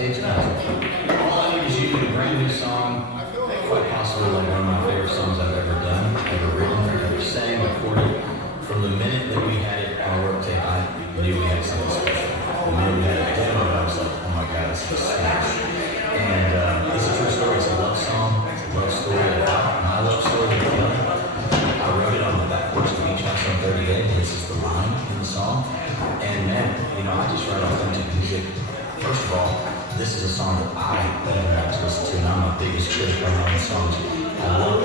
backstage and all I need is you to bring me a song, quite possibly like one of my favorite songs I've ever done, ever written, ever sang, recorded. From the minute that we had it on a work tape, I knew we had something special. The minute we had a demo, I was like, oh my God, this is a smash. And it's a true story. It's a love song. It's a love story about my love story with Dylan. I wrote it on the back porch of the beach house on 30 Days. This is the line in the song. And man, I just write authentic music. First of all, this is a song that I even like to listen to, and I'm my biggest critic on my own songs. I love